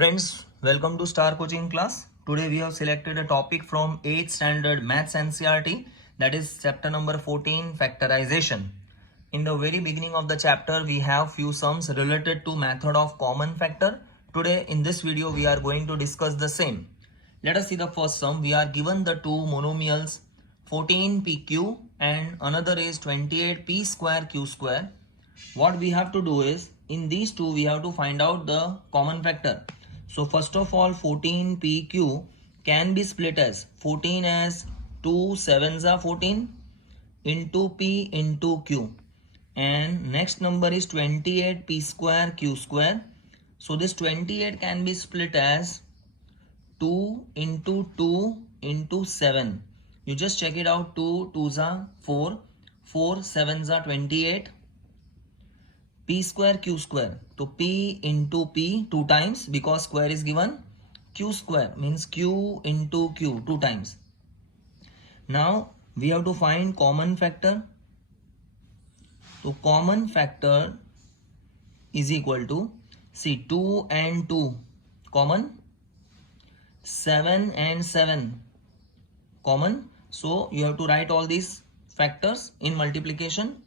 Friends, welcome to Star Coaching class. Today we have selected a topic from 8th standard Maths NCERT, that is chapter number 14, factorization. In the very beginning of the chapter, we have few sums related to method of common factor. Today in this video, we are going to discuss the same. Let us see the first sum. We are given the two monomials 14pq and another is 28p square q square. What we have to do is, in these two, we have to find out the common factor. So first of all, 14pq can be split as 14 as 2 7s are 14 into p into q. And next number is 28p square q square. So this 28 can be split as 2 into 2 into 7. You just check it out. 2 2s are 4, 4 7s are 28. P square q square. So p into p 2 times because square is given. Q square means q into q 2 times. Now we have to find common factor. So common factor is equal to, see, 2 and 2 common, 7 and 7 common. So you have to write all these factors in multiplication.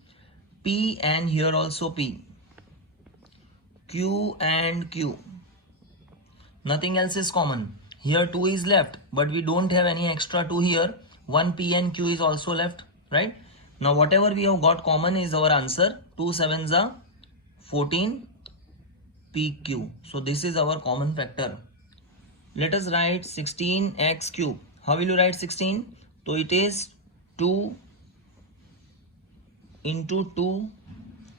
P and here also p. Q and Q. Nothing else is common. Here 2 is left, but we don't have any extra 2 here. 1 P and Q is also left, right? Now whatever we have got common is our answer. 2 7s are 14 PQ. So this is our common factor. Let us write 16x cube. How will you write 16? So it is 2 into 2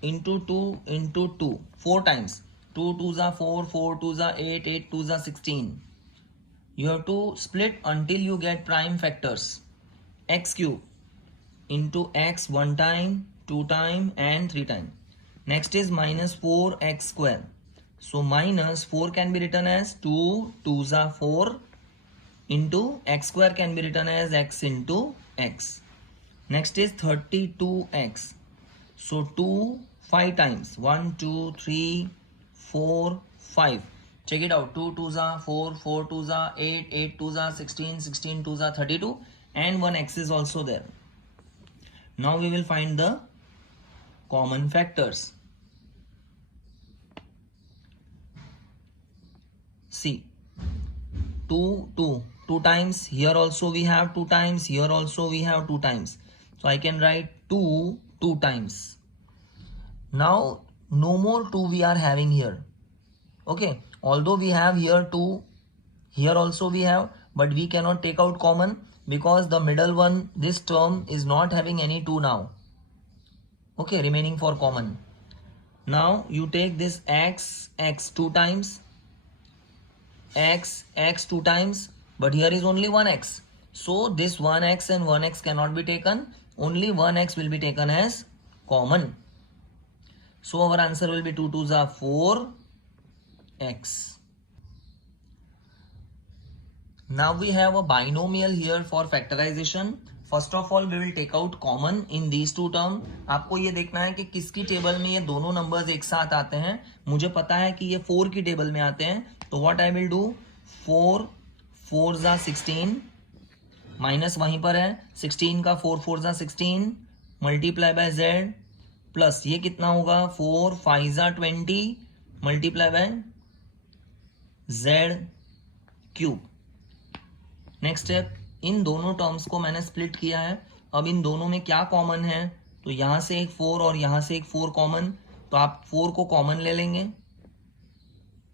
into 2 into 2 4 times. 2 2s are 4, 4 2s are 8, 8 2s are 16. You have to split until you get prime factors. X cube into x 1 time, 2 time and 3 time. Next is minus 4x square. So minus 4 can be written as 2 2s are 4 into x square can be written as x into x. Next is 32x. So 2 5 times. 1 2 3 4 5. Check it out. 2 2s are 4, 4 2s are 8, 8 2s are 16, 16 2s are 32 and 1 x is also there. Now we will find the common factors. See, 2 times. Here also we have 2 times. Here also we have 2 times. So I can write 2 times. Now no more 2 we are having here. Okay, although we have here 2, here also we have, but we cannot take out common because the middle one, this term is not having any 2 now. Okay, remaining for common. Now you take this x 2 times, x 2 times, but here is only 1x. So this 1x and 1x cannot be taken. Only 1x will be taken as common. So our answer will be 2 2s are 4x. Now we have a binomial here for factorization. First of all, we will take out common in these two terms. आपको ये देखना है कि किसकी table में ये दोनों numbers एक साथ आते हैं. मुझे पता है कि ये 4 की टेबल में आते हैं. तो what I will do, 4 4s are 16 minus वहीं पर है. 16 का 4 4s are 16 multiply by z plus ये कितना होगा 4 5s are 20 multiply by z cube. Next step, इन दोनों टर्म्स को मैंने स्प्लिट किया है. अब इन दोनों में क्या कॉमन है, तो यहां से एक 4 और यहां से एक 4 कॉमन. तो आप 4 को कॉमन ले लेंगे.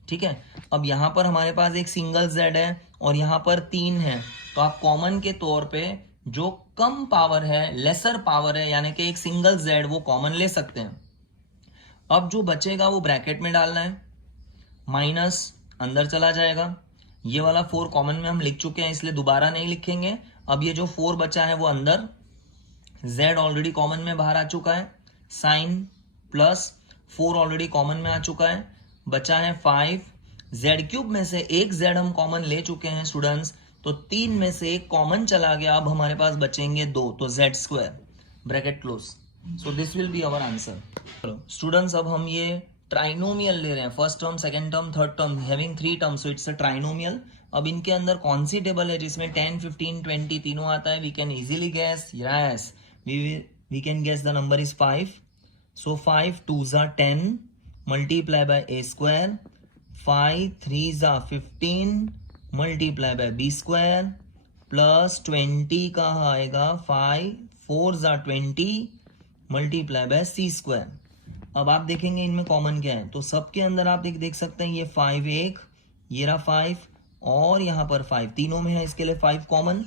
ठीक है. अब यहां पर हमारे पास एक सिंगल z है और यहां पर 3 है. तो आप कॉमन के तौर पे जो कम पावर है, लेसर पावर है, यानी कि एक सिंगल z, वो कॉमन ले सकते हैं. अब जो बचेगा वो ब्रैकेट में डालना है. माइनस अंदर चला जाएगा. ये वाला 4 कॉमन में हम लिख चुके हैं, इसलिए दोबारा नहीं लिखेंगे. अब ये जो 4 बचा है वो अंदर, z ऑलरेडी कॉमन में बाहर आ चुका है. साइन प्लस 4 ऑलरेडी कॉमन में आ चुका है. बचा है 5. z क्यूब में से एक z हम कॉमन ले चुके हैं स्टूडेंट्स. तो 3 में से एक कॉमन चला गया. अब हमारे पास बचेंगे 2. तो z square bracket close. So this will be our answer. Students, अब हम ये ट्राइनोमियल ले रहे हैं, first term, second term, third term, having 3 terms, so it's a trinomial. अब इनके अंदर कौन सी टेबल है जिसमें 10, 15, 20 तीनों आता है? We can easily guess. Yes, we can guess the number is 5. So 5 2s are 10 multiply by a square, 5 3s are 15 multiply by b square plus 20 का आएगा 5 4s are 20 multiply by C square. अब आप देखेंगे इनमें common क्या है, तो सबके अंदर आप देख सकते हैं ये 5 एक, ये रहा 5 और यहाँ पर 5, तीनों में है, इसके लिए 5 कॉमन.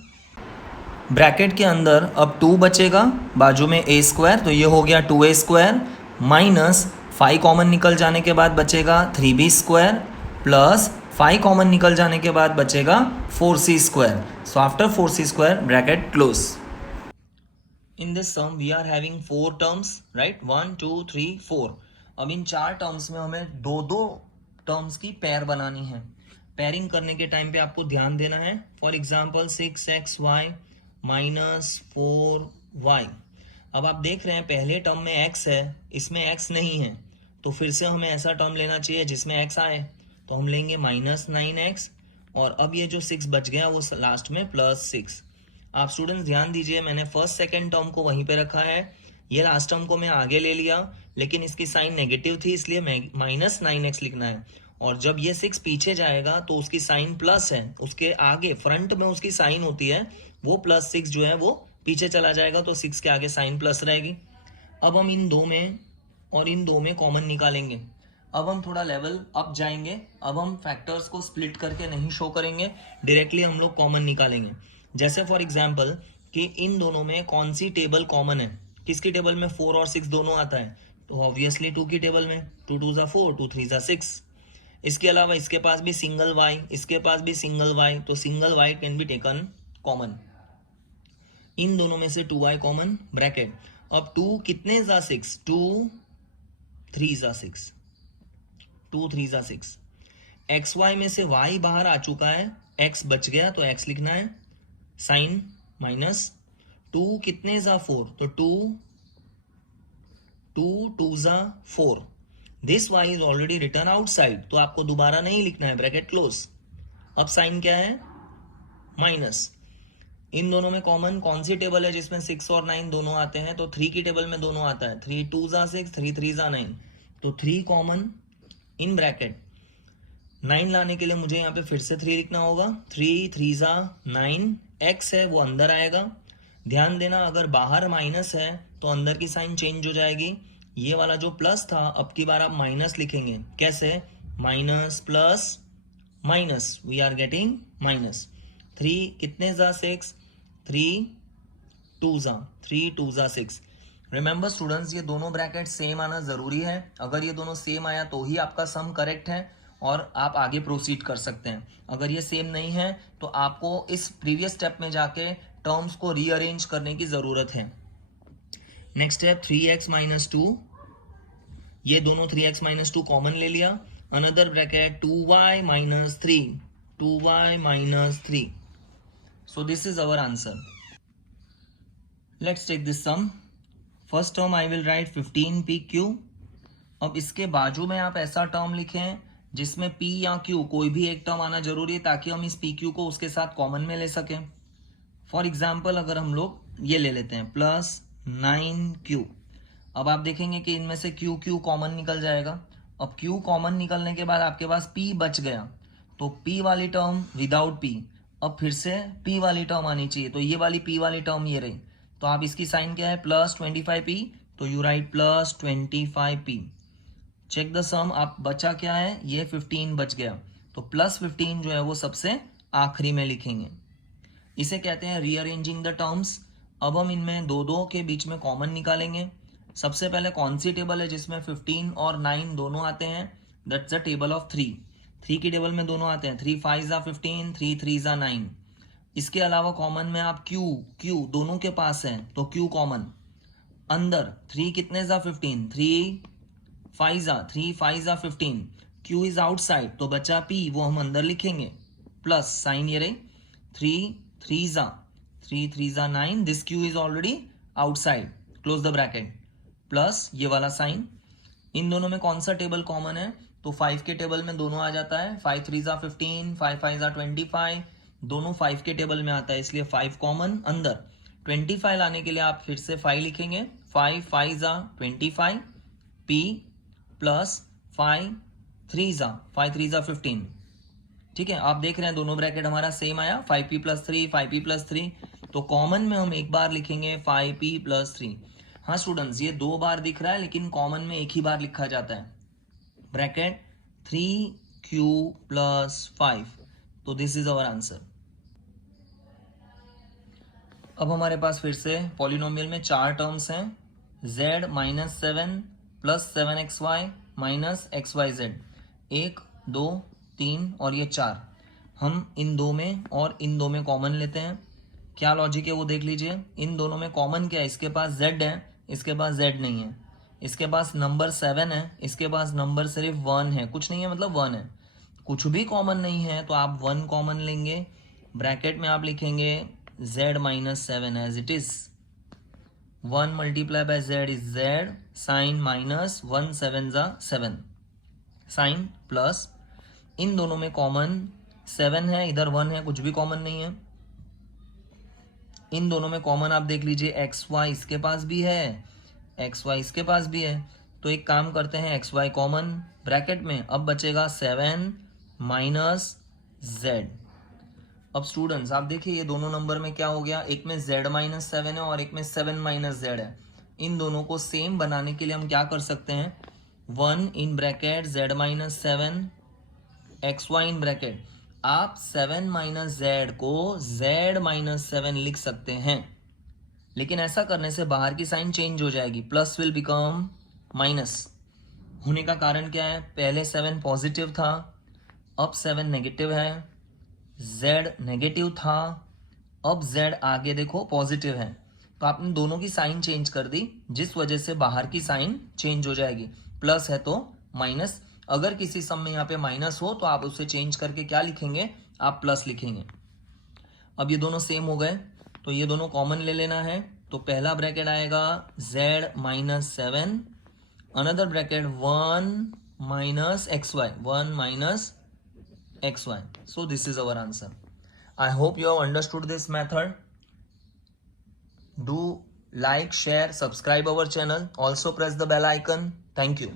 ब्रैकेट के अंदर अब 2 बचेगा, बाजू में ए स्क्वायर, तो ये हो गया 2a स्क्वायर माइनस 5 कॉमन निकल जाने के बाद बचेगा 3b स्क्वायर प्लस 5 कॉमन निकल जाने के बाद बचेगा 4c square. So after 4c square bracket close. In this sum we are having 4 terms, right? 1 2 3 4. अब इन 4 टर्म्स में हमें दो टर्म्स की पेयर बनानी है. पेयरिंग करने के टाइम पे आपको ध्यान देना है. For example 6xy minus 4y. अब आप देख रहे हैं पहले टर्म में x है, इसमें x नहीं है, तो फिर से हमें ऐसा टर्म लेना चाहिए जिसमें x आए, तो हम लेंगे माइनस 9x और अब ये जो 6 बच गया वो लास्ट में प्लस 6. आप स्टूडेंट्स ध्यान दीजिए, मैंने फर्स्ट सेकंड टर्म को वहीं पे रखा है, ये लास्ट टर्म को मैं आगे ले लिया, लेकिन इसकी साइन नेगेटिव थी इसलिए माइनस 9x लिखना है. और जब ये 6 पीछे जाएगा तो उसकी साइन प्लस है, उसके आगे फ्रंट में उसकी साइन होती है, वो प्लस 6 जो है वो पीछे चला जाएगा, तो 6 के आगे साइन प्लस रहेगी. अब हम इन दो में और इन दो में कॉमन निकालेंगे. अब हम थोड़ा लेवल अप जाएंगे, अब हम फैक्टर्स को स्प्लिट करके नहीं शो करेंगे, डायरेक्टली हम लोग कॉमन निकालेंगे. जैसे फॉर एग्जाम्पल कि इन दोनों में कौन सी टेबल कॉमन है, किसकी टेबल में 4 और 6 दोनों आता है, तो ऑब्वियसली 2 की टेबल में 2 2 जा 4 2 3 जा 6. इसके अलावा इसके पास भी सिंगल y, इसके पास भी सिंगल y, तो single y can be taken common. इन दोनों में से 2y कॉमन ब्रैकेट. अब 2 कितने जा 6, 2 3 जा 6, 2 3 जा 6. xy में से y बाहर आ चुका है, x बच गया तो x लिखना है, साइन माइनस. 2 कितने जा 4, तो 2 2 जा 4. This y is already written outside, तो आपको दोबारा नहीं लिखना है, ब्रैकेट क्लोज. अब साइन क्या है, माइनस. इन दोनों में कॉमन कौन सी टेबल है जिसमें 6 और 9 दोनों आते हैं, तो 3 की टेबल में दोनों आता है, 3 2 जा 6 3 3 जा 9, तो 3 कॉमन इन ब्रैकेट. 9 लाने के लिए मुझे यहाँ पे फिर से 3 लिखना होगा, 3 3 जा 9, x है वो अंदर आएगा. ध्यान देना अगर बाहर माइनस है तो अंदर की साइन चेंज हो जाएगी, ये वाला जो प्लस था अब की बार आप माइनस लिखेंगे. कैसे, minus plus minus, we are getting minus. 3 कितने जा 6, 3 2 जा 6. रिमेंबर स्टूडेंट्स, ये दोनों ब्रैकेट सेम आना जरूरी है. अगर ये दोनों सेम आया तो ही आपका सम करेक्ट है और आप आगे प्रोसीड कर सकते हैं. अगर ये सेम नहीं है तो आपको इस प्रीवियस स्टेप में जाके टर्म्स को रीअरेंज करने की जरूरत है. नेक्स्ट स्टेप 3x माइनस 2, ये दोनों 3x माइनस 2 कॉमन ले लिया. Another bracket 2y minus 3, 2y minus 3. So this is our answer. Let's take this sum. First term I will write 15pq. अब इसके बाजू में आप ऐसा टर्म लिखें जिसमें p या q कोई भी एक टर्म आना जरूरी है, ताकि हम इस pq को उसके साथ कॉमन में ले सकें. फॉर एग्जाम्पल अगर हम लोग ये ले लेते हैं प्लस 9q. अब आप देखेंगे कि इनमें से q कॉमन निकल जाएगा. अब q कॉमन निकलने के बाद आपके पास p बच गया, तो p वाली टर्म विदाउट p, अब फिर से p वाली टर्म आनी चाहिए, तो ये वाली p वाली टर्म ये रही, तो आप इसकी साइन क्या है, प्लस 25p, तो you write plus 25p. Check the sum, आप बचा क्या है, ये 15 बच गया, तो प्लस 15 जो है वो सबसे आखिरी में लिखेंगे. इसे कहते हैं रीअरेंजिंग द टर्म्स. अब हम इनमें दो के बीच में कॉमन निकालेंगे. सबसे पहले कौन सी टेबल है जिसमें 15 और 9 दोनों आते हैं, दैट्स द टेबल ऑफ 3. 3 की टेबल में दोनों आते हैं, 3 5 जा 15, 3 3 जा 9. इसके अलावा कॉमन में आप q दोनों के पास है, तो q कॉमन. अंदर 3 कितने जा 15, 3 5 जा 15, q इज आउटसाइड, तो बचा p, वो हम अंदर लिखेंगे, प्लस साइन ये रही, 3 3 जा 9, this q is already outside, close the bracket, plus ये वाला साइन. इन दोनों में कौन सा टेबल कॉमन है? तो 5 के टेबल में दोनों आ जाता है, 5 3 ज़ा 15, 5 5 ज़ा 25, दोनों 5 के टेबल में आता है, इसलिए 5 कॉमन अंदर। 25 लाने के लिए आप फिर से 5 लिखेंगे, 5 5 ज़ा 25, p प्लस 5 3 ज़ा 15। ठीक है, आप देख रहे हैं दोनों ब्रैकेट हमारा सेम आया, 5p प्लस 3, 5p प्लस 3। तो कॉमन में हम एक बार लिखेंगे 5p प्लस 3। हाँ स्टूडेंट्स, ये 2 बार दिख रहा है लेकिन कॉमन में एक ही बार लिखा जाता है, ब्रैकेट 3q प्लस 5। तो दिस इज अवर आंसर। अब हमारे पास फिर से पॉलिनोमियल में 4 टर्म्स हैं, z minus 7 plus 7xy minus xyz, 1 2 3 और ये 4। हम इन दो में और इन दो में कॉमन लेते हैं। क्या लॉजिक है वो देख लीजिए। इन दोनों में कॉमन क्या है? इसके पास z है, इसके पास z नहीं है। इसके पास नंबर 7 है, इसके पास नंबर सिर्फ 1 है, कुछ नहीं है मतलब 1 है। कुछ भी कॉमन नहीं है तो आप 1 कॉमन लेंगे, ब्रैकेट में आप लिखेंगे z minus 7 as it is. 1 multiply by z is z, sign minus 1 7 ज़ा 7, साइन प्लस इन दोनों में कॉमन 7 है, इधर 1 है, कुछ भी कॉमन नहीं है। इन दोनों में कॉमन आप देख लीजिए, एक्स वाई इसके पास भी है, एक्स वाई इसके पास भी है। तो एक काम करते हैं, एक्स वाई कॉमन, ब्रैकेट में अब बचेगा 7 माइनस जेड। अब स्टूडेंट्स आप देखिए ये दोनों नंबर में क्या हो गया, एक में z माइनस 7 है और एक में 7 माइनस जेड है। इन दोनों को सेम बनाने के लिए हम क्या कर सकते हैं, 1 in bracket z minus 7 X Y in bracket, आप 7 माइनस जेड को z माइनस 7 लिख सकते हैं। लेकिन ऐसा करने से बाहर की साइन चेंज हो जाएगी, प्लस विल बिकम माइनस। होने का कारण क्या है, पहले 7 पॉजिटिव था, अब 7 नेगेटिव है, z नेगेटिव था, अब z आगे देखो पॉजिटिव है। तो आपने दोनों की साइन चेंज कर दी, जिस वजह से बाहर की साइन चेंज हो जाएगी। प्लस है तो माइनस, अगर किसी सम में यहाँ पे माइनस हो तो आप उसे चेंज करके क्या लिखेंगे, आप प्लस लिखेंगे। अब ये दोनों सेम हो गए तो ये दोनों कॉमन ले लेना है। तो पहला ब्रैकेट आएगा z minus 7, another bracket 1 minus X Y, 1 minus xy. So this is our answer. I hope you have understood this method. Do like, share, subscribe our channel. Also press the bell icon. Thank you.